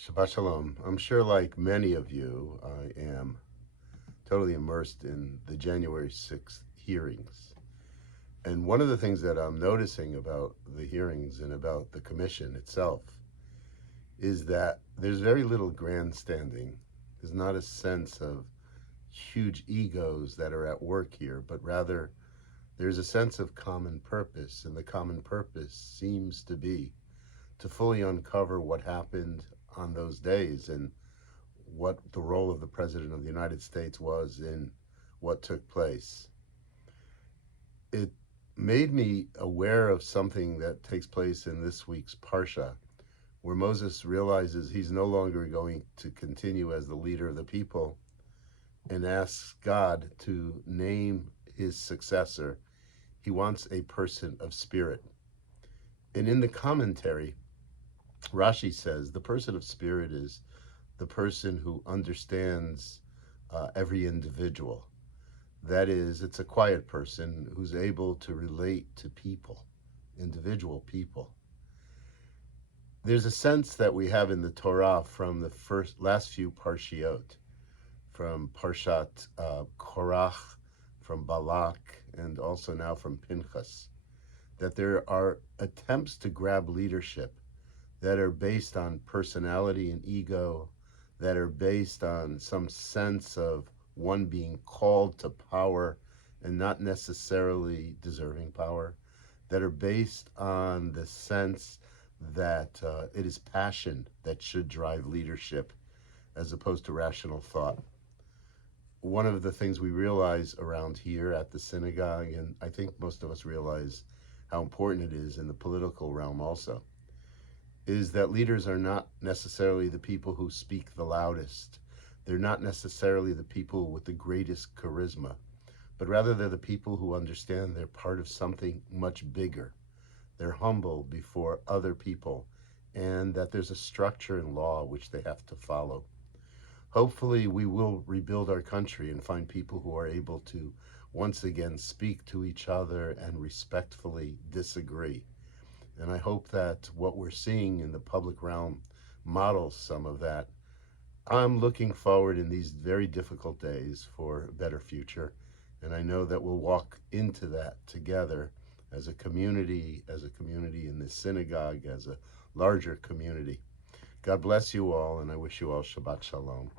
Shabbat Shalom. I'm sure, like many of you, I am totally immersed in the January 6th hearings. And one of the things that I'm noticing about the hearings and about the commission itself is that there's very little grandstanding. There's not a sense of huge egos that are at work here, but rather there's a sense of common purpose. And the common purpose seems to be to fully uncover what happened on those days and what the role of the President of the United States was in what took place. It made me aware of something that takes place in this week's Parsha, where Moses realizes he's no longer going to continue as the leader of the people and asks God to name his successor. He wants a person of spirit. And in the commentary, Rashi says the person of spirit is the person who understands every individual. That is, it's a quiet person who's able to relate to people, individual people. There's a sense that we have in the Torah from the last few Parshiot, from Parshat Korach, from Balak, and also now from Pinchas, that there are attempts to grab leadership that are based on personality and ego, that are based on some sense of one being called to power and not necessarily deserving power, that are based on the sense that it is passion that should drive leadership as opposed to rational thought. One of the things we realize around here at the synagogue, and I think most of us realize how important it is in the political realm also, is that leaders are not necessarily the people who speak the loudest. They're not necessarily the people with the greatest charisma, but rather they're the people who understand they're part of something much bigger. They're humble before other people, and that there's a structure and law which they have to follow. Hopefully we will rebuild our country and find people who are able to once again speak to each other and respectfully disagree. And I hope that what we're seeing in the public realm models some of that. I'm looking forward in these very difficult days for a better future. And I know that we'll walk into that together as a community in this synagogue, as a larger community. God bless you all, and I wish you all Shabbat Shalom.